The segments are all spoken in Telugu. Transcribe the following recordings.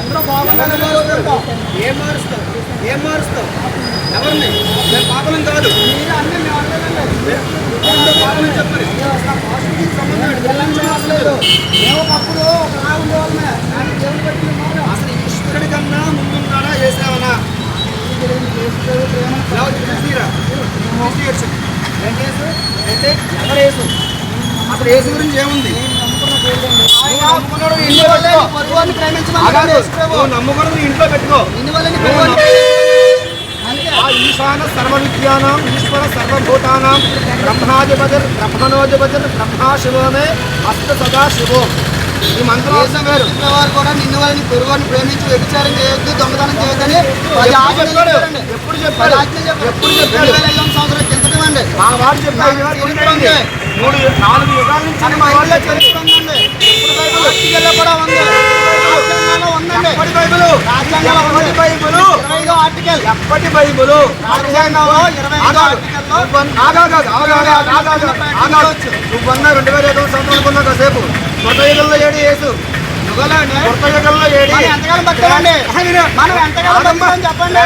అందరూ ఏం మారుస్తావు ఏం మారుస్తావు ఎవరిని మేము పాపలం కాదు మీరు మేము పాపలం అసలు పాస్టర్కి సంబంధం లేదు. పిల్లల్ని చూడట్లేదు. అసలు ఈశ్వరుడి కన్నా ముందున్నాడా వేసావనా ఎవరు తీసిరా అసలు యేసు గురించి ఏముంది నమ్మకూడదు ఇంట్లో పెట్టుకో ఆ ఈశాన సర్వ ఈశ్వర సర్వభూతానం బ్రహ్మాధిపతిర్ బ్రహ్మణోధిపతిర్ బ్రహ్మా శివమే అస్త సదా శివో ఈ మంత్రం వేరు వారు కూడా నిన్ను వారిని పొరుగువాడిని ప్రేమించి వ్యభిచారం చేయొద్దు దొంగతనం చేయొద్దని ఎప్పుడు చెప్పాలి చెప్పాడు ఎప్పుడు రెండు చెప్పాడు వేల అండి. మా వాడు చెప్పాడు మూడు నాలుగు యుగాల నుంచి మా వాళ్ళే ఇంట్లో ఎప్పటి బైబిలు? నువ్వన్న రెండు వేల ఐదు సంవత్సరాలు కొన్నా కాసేపు. కొత్త యుగంలో ఏడు అండి. కొత్త యుగంలో ఏడి? ఎంతకాలం బతకాలండి? మనం ఎంతకాలం బతకాలని చెప్పండి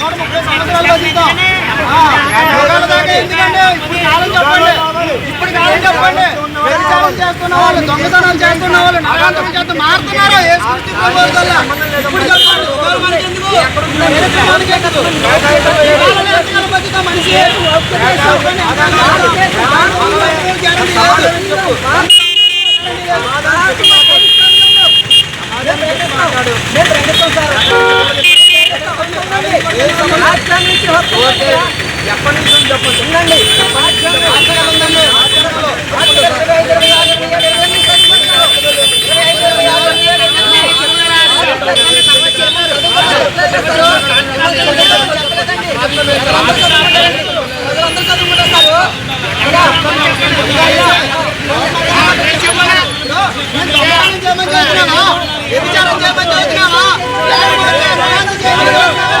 నూట ముప్పై సంవత్సరాలు బతుకుతాం ఆ, యుగాల దాకా ఎందుకండి ఇప్పుడు కాలం చెప్పండి ఇప్పుడు కాలం చెప్పండి వ్యభిచారం చేస్తున్న వాళ్ళు దొంగతనం చేస్తున్న వాళ్ళు నరాంతరం చేస్తూ మారుతున్నారు యేసుక్రీస్తు ప్రభు వల్ల. ఇప్పుడు చెప్పండి యుగాలు మనకి ఎందుకు? యేసు మనకి ఎందుకు? యుగాలలో ఎంతకాలం బతుకుతాం మనిషి? చెప్పండి. గ్యారెంటీ లేదు. ఎప్పటి నుంచి ఉంది చెప్పండి వ్యభిచారం చేయమని చెబుతున్నావా? వ్యభిచారం చేయమని చెబుతున్నావా? లేకపోతే నరాంతరం చేయమని చెబుతున్నావా?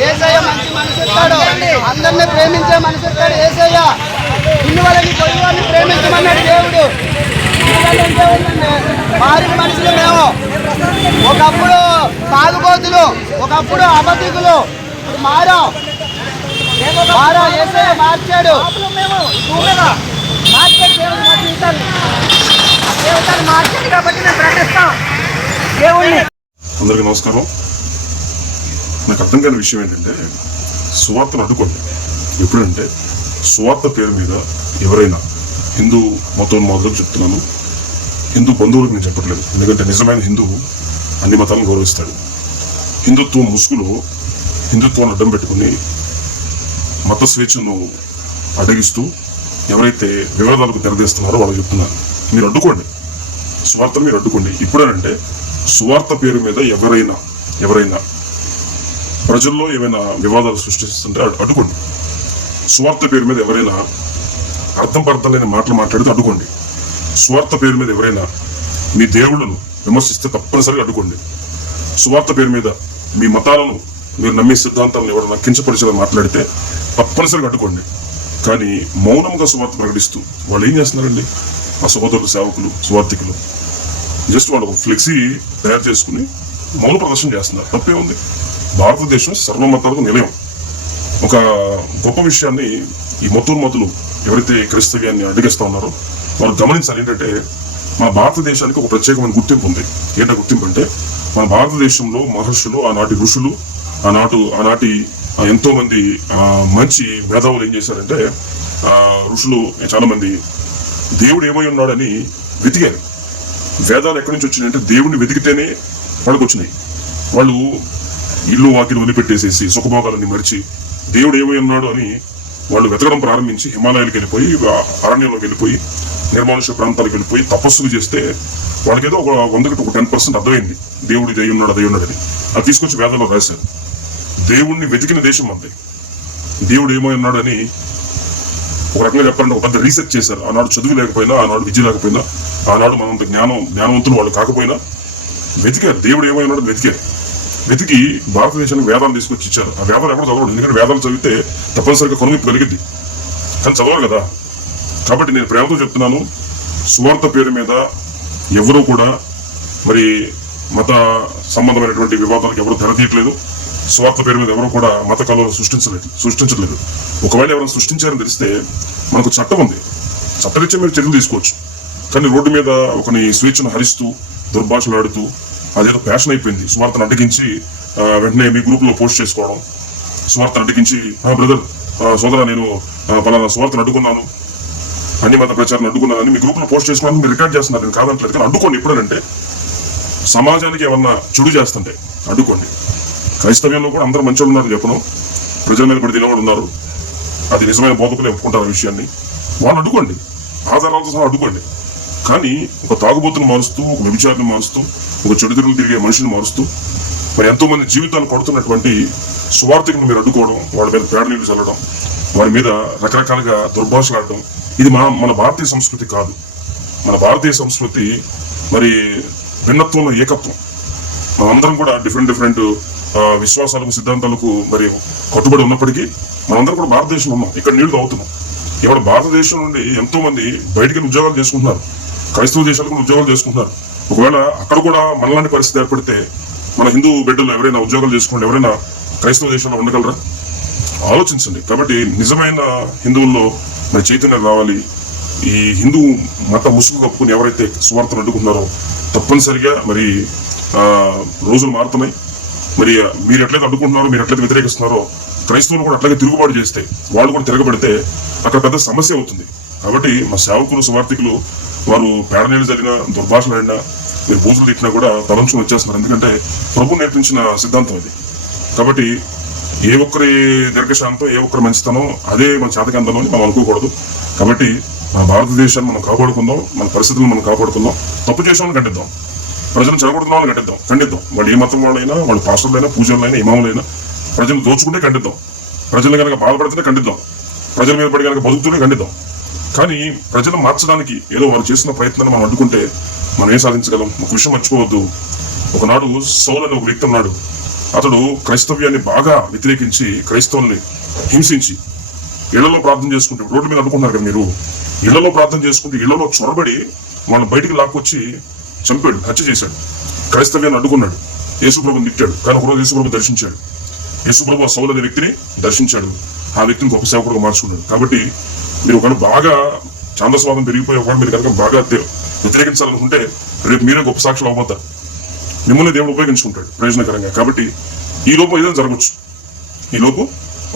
ఏసయ్య మంచి మనసు ఇస్తాడు అందరిని ప్రేమించే మనసు ఇస్తాడు ఏసయ్య. ఇన్ని వాళ్ళని పొరుగువారిని ప్రేమించమన్నాడు దేవుడు. వాళ్ళని. మారిన మనుషులు మేము. ఒకప్పుడు తాగుబోతులు ఒకప్పుడు అబద్ధికులు. ఇప్పుడు మారాం. మారాం. ఏసయ్య మార్చాడు. మార్చాడు కాబట్టి మేము ప్రకటిస్తాం దేవుణ్ణి. అందరికీ నమస్కారం. నాకు అర్థం కాని విషయం ఏంటంటే సువార్తను అడ్డుకోండి. ఎప్పుడంటే సువార్త పేరు మీద ఎవరైనా హిందూ మతం మతోన్మాదులకు చెప్తున్నాను. హిందూ బంధువులకు నేను చెప్పట్లేదు. ఎందుకంటే నిజమైన హిందువు అన్ని మతాలను గౌరవిస్తాడు. హిందుత్వం ముసుగులో హిందుత్వాన్ని అడ్డం పెట్టుకుని మత స్వేచ్ఛను అడ్డగిస్తూ ఎవరైతే వివాదాలకు తెరదీస్తున్నారో వాళ్ళు చెప్తున్నాను. మీరు అడ్డుకోండి. సువార్త మీరు అడ్డుకోండి. ఇప్పుడేనంటే సువార్త పేరు మీద ఎవరైనా ఎవరైనా ప్రజల్లో ఏమైనా వివాదాలు సృష్టిస్తుంటే అడ్డుకోండి. స్వార్థ పేరు మీద ఎవరైనా అర్థం పర్థం లేని మాటలు మాట్లాడితే అడ్డుకోండి. స్వార్థ పేరు మీద ఎవరైనా మీ దేవుళ్ళను విమర్శిస్తే తప్పనిసరిగా అడ్డుకోండి. స్వార్థ పేరు మీద మీ మతాలను మీరు నమ్మే సిద్ధాంతాలను ఎవరైనా కించపరిచేలా మాట్లాడితే తప్పనిసరిగా అడ్డుకోండి. కానీ మౌనంగా సువార్త ప్రకటిస్తూ వాళ్ళు ఏం చేస్తున్నారండి? ఆ సహోదరులు సేవకులు సువార్థికులు జస్ట్ వాళ్ళు ఒక ఫ్లెక్సీ తయారు చేసుకుని మౌన ప్రదర్శన చేస్తున్నారు. తప్పే ఉంది భారతదేశం సర్వమతాలకు నిలయం. ఒక గొప్ప విషయాన్ని ఈ మతోన్మతులు ఎవరైతే క్రైస్తవ్యాన్ని అడ్డగిస్తా ఉన్నారో వారు గమనించాలి ఏంటంటే మన భారతదేశానికి ఒక ప్రత్యేకమైన గుర్తింపు ఉంది. ఏంటో గుర్తింపు అంటే మన భారతదేశంలో మహర్షులు ఆనాటి ఋషులు ఆనాటు ఆనాటి ఎంతోమంది మంచి మేధావులు ఏం చేశారంటే ఋషులు చాలామంది దేవుడు ఏమై ఉన్నాడని వెతికారు. వేదాలు ఎక్కడి నుంచి వచ్చినాయి అంటే వెతికితేనే వాళ్ళకి వచ్చినాయి. వాళ్ళు ఇల్లు వాకిలు వదిలిపెట్టేసేసి సుఖభోగాలన్నీ మరిచి దేవుడు ఏమై ఉన్నాడు అని వాళ్ళు వెతకడం ప్రారంభించి హిమాలయాలకు వెళ్ళిపోయి అరణ్యంలోకి వెళ్ళిపోయి నిర్మానుష ప్రాంతాలకు వెళ్ళిపోయి తపస్సులు చేస్తే వాళ్ళకి ఏదో ఒక వందకి ఒక టెన్ పర్సెంట్ అర్థమైంది. దేవుడు ఇది అయి ఉన్నాడు ఉన్నాడు అని. అది తీసుకొచ్చి వేదంలో రాశారు. దేవుణ్ణి వెతికిన దేశం అంతే. దేవుడు ఏమై ఉన్నాడు అని ఒక రకంగా చెప్పాలంటే ఒక పెద్ద రీసెర్చ్ చేశారు. ఆనాడు చదువు లేకపోయినా ఆనాడు విద్య లేకపోయినా ఆనాడు మనంత జ్ఞానం జ్ఞానవంతులు వాళ్ళు కాకపోయినా వెతికారు. దేవుడు ఏమై ఉన్నాడు వెతికారు. వెతికి భారతదేశానికి వేదాలు తీసుకొచ్చి ఇచ్చారు. ఆ వేదాలు ఎవరు చదవడు ఎందుకంటే వేదాలు చదివితే తప్పనిసరిగా కొనుగోలు కలిగింది. కానీ చదవాలి కదా. కాబట్టి నేను ప్రేమతో చెప్తున్నాను. సువార్త పేరు మీద ఎవరూ కూడా మరి మత సంబంధమైనటువంటి వివాదాలకు ఎవరు తెరతీయట్లేదు స్వార్థ పేరు మీద ఎవరు కూడా మత కళలు సృష్టించలేదు. సృష్టించలేదు ఒకవేళ ఎవరైనా సృష్టించారని తెలిస్తే మనకు చట్టం ఉంది. చట్టరీత్యా మీరు చర్యలు తీసుకోవచ్చు. కానీ రోడ్డు మీద ఒకని స్వేచ్ఛను హరిస్తూ దుర్భాషలాడుతూ అదేదో ప్యాషన్ అయిపోయింది. సువార్తను అడ్డగించి వెంటనే మీ గ్రూప్లో పోస్ట్ చేసుకోవడం. సువార్తను అడ్డగించి బ్రదర్ సోదర నేను పలానా సువార్తను అడ్డుకున్నాను. అన్ని మత ప్రచారం అడ్డుకున్నానని మీ గ్రూప్లో పోస్ట్ చేసుకోవడానికి మీరు రికార్డ్ చేస్తున్నారు. నేను కాదంటలేదు కానీ అడ్డుకోండి ఎప్పుడంటే సమాజానికి ఏమన్నా చెడు చేస్తుంటే అడ్డుకోండి. క్రైస్తవ్యంలో కూడా అందరూ మంచి ఉన్నారు చెప్పను. ప్రజల మీద పడి తినవాడు ఉన్నారు. అది నిజమైన బోధకులు ఒప్పుకుంటారు ఆ విషయాన్ని. వాళ్ళు అడ్డుకోండి. ఆధారాలతో సహా అడ్డుకోండి. కానీ ఒక తాగుబోతును మారుస్తూ ఒక వ్యభిచారిని మారుస్తూ ఒక చెడుదిరులు తిరుగులు తిరిగే మనిషిని మారుస్తూ మరి ఎంతో మంది జీవితాలు పడుతున్నటువంటి స్వార్థికను మీరు అడ్డుకోవడం వాళ్ళ మీద పేడ నీళ్ళు చల్లడం వారి మీద రకరకాలుగా దుర్భాషలాడడం ఇది మన మన భారతీయ సంస్కృతి కాదు. మన భారతీయ సంస్కృతి మరి భిన్నత్వంలో ఏకత్వం. మనందరం కూడా డిఫరెంట్ డిఫరెంట్ విశ్వాసాలకు సిద్ధాంతాలకు మరి కట్టుబడి ఉన్నప్పటికీ మనందరం కూడా భారతదేశంలో ఉన్నాం. ఇక్కడ నీళ్ళు తాగుతున్నాం. ఇవాళ భారతదేశం నుండి ఎంతో మంది బయటికి ఉద్యోగాలు చేసుకుంటున్నారు. క్రైస్తవ దేశాలకు కూడా ఉద్యోగాలు చేసుకుంటున్నారు. ఒకవేళ అక్కడ కూడా మనలాంటి పరిస్థితి ఏర్పడితే మన హిందూ బిడ్డలు ఎవరైనా ఉద్యోగాలు చేసుకోండి ఎవరైనా క్రైస్తవ దేశంలో ఉండగలరా? ఆలోచించండి. కాబట్టి నిజమైన హిందువుల్లో మరి చైతన్యం రావాలి. ఈ హిందూ మత ముసుగు కప్పుకుని ఎవరైతే సువార్తను అడ్డుకున్నారో తప్పనిసరిగా మరి రోజులు మారుతున్నాయి. మరి మీరు ఎట్లయితే అడ్డుకుంటున్నారో మీరు ఎట్లయితే వ్యతిరేకిస్తున్నారో క్రైస్తవులు కూడా అట్లాగే తిరుగుబాటు చేస్తే వాళ్ళు కూడా తిరగబడితే అక్కడ పెద్ద సమస్య అవుతుంది. కాబట్టి మా సేవకులు సువార్థికులు వారు పేడ నీళ్ళు జరిగిన దుర్భాషలాడినా మీరు బూతులు తిట్టినా కూడా తలంచుకుని వచ్చేస్తున్నారు. ఎందుకంటే ప్రభు నేర్పించిన సిద్ధాంతం ఇది కాబట్టి ఏ ఒక్కరి దీర్ఘశాంతం ఏ ఒక్కరి మంచితనం అదే మన చేతకందనం అని మనం అనుకోకూడదు. కాబట్టి మన భారతదేశాన్ని మనం కాపాడుకుందాం మన పరిస్థితులను మనం కాపాడుకుందాం. తప్పు చేసామని ఖండిద్దాం. ప్రజలను చెడగొడుతున్న వాళ్ళని ఖండిద్దాం. ఖండిద్దాం. వాళ్ళు ఏ మతం వాళ్ళైనా వాళ్ళు పాస్టర్లైనా పూజలైనా ఇమాములైనా ప్రజలను దోచుకుంటే ఖండిద్దాం. ప్రజలు కనుక బాధపడితేనే ఖండిద్దాం. ప్రజల మీద పడి కనుక బతుకుతూనే ఖండిద్దాం. కానీ ప్రజలు మార్చడానికి ఏదో వారు చేసిన ప్రయత్నాన్ని మనం అడ్డుకుంటే మనం ఏం సాధించగలం? ఒక విషయం మర్చిపోవద్దు. ఒకనాడు సోల్ అనే ఒక వ్యక్తి ఉన్నాడు. అతడు క్రైస్తవ్యాన్ని బాగా వ్యతిరేకించి క్రైస్తవుల్ని హింసించి ఇళ్ళలో ప్రార్థన చేసుకుంటే రోడ్డు మీద అనుకుంటున్నారు కదా మీరు. ఇళ్ళలో ప్రార్థన చేసుకుంటే ఇళ్ళలో చొరబడి వాళ్ళని బయటికి లాక్కొచ్చి చంపాడు హత్య చేశాడు. క్రైస్తవ్యాన్ని అడ్డుకున్నాడు. యేసుప్రభుని తిట్టాడు. కానీ ఒకరోజు యేసుప్రభు దర్శించాడు. యేసుప్రభు ఆ సౌలు అనే వ్యక్తిని దర్శించాడు. ఆ వ్యక్తిని గొప్ప సేవకుడుగా మార్చుకున్నాడు. కాబట్టి మీరు ఒకవేళ బాగా ఛాందస్వాదం పెరిగిపోయి ఒకవేళ మీరు కనుక బాగా వ్యతిరేకించాలనుకుంటే రేపు మీరే గొప్ప సాక్షులు అవ్వద్దా? మిమ్మల్ని దేవుడు ఉపయోగించుకుంటాడు ప్రయోజనకరంగా. కాబట్టి ఈ లోపం ఏదైనా జరగచ్చు. ఈ లోపు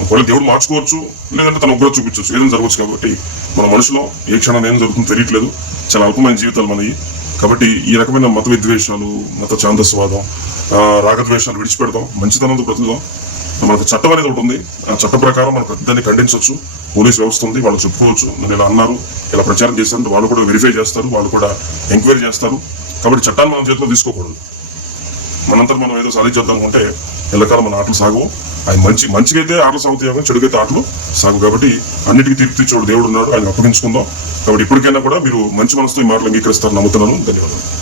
ఒకవేళ దేవుడు మార్చుకోవచ్చు లేదంటే తన ఉగ్రత చూపించవచ్చు. ఏదైనా జరగచ్చు కాబట్టి మన మనుషులో ఏ క్షణం ఏం జరుగుతుందో తెలియట్లేదు. చాలా అల్పమైన జీవితాలు మనవి. కాబట్టి ఈ రకమైన మత విద్వేషాలు మత ఛాందస్వాదం రాగద్వేషాలు విడిచిపెడతాం. మంచితనంతో బ్రతుకుదాం. మనకు చట్టం అనేది ఒకటి ఉంది. ఆ చట్ట ప్రకారం మన ప్రతిదాన్ని ఖండించవచ్చు. పోలీస్ వ్యవస్థ ఉంది వాళ్ళు చెప్పుకోవచ్చు. నన్ను ఇలా అన్నారు ఇలా ప్రచారం చేశారంటే వాళ్ళు కూడా వెరిఫై చేస్తారు వాళ్ళు కూడా ఎంక్వైరీ చేస్తారు. కాబట్టి చట్టాన్ని మనం చేతిలో తీసుకోకూడదు. మనంతా మనం ఏదో సాధించేద్దాం అనుకుంటే ఎల్లకాలం మన ఆటలు సాగు ఆయన మంచి మంచిగైతే ఆటలు సాగుతాయి కానీ చెడుగైతే ఆటలు సాగు కాబట్టి అన్నిటికీ తీర్పు తెచ్చేవాడు దేవుడు ఉన్నాడు. ఆయన అప్పగించుకుందాం. కాబట్టి ఇప్పటికైనా కూడా మీరు మంచి మనసుతో ఈ మాటలు అంగీకరిస్తారని నమ్ముతున్నాను. ధన్యవాదాలు.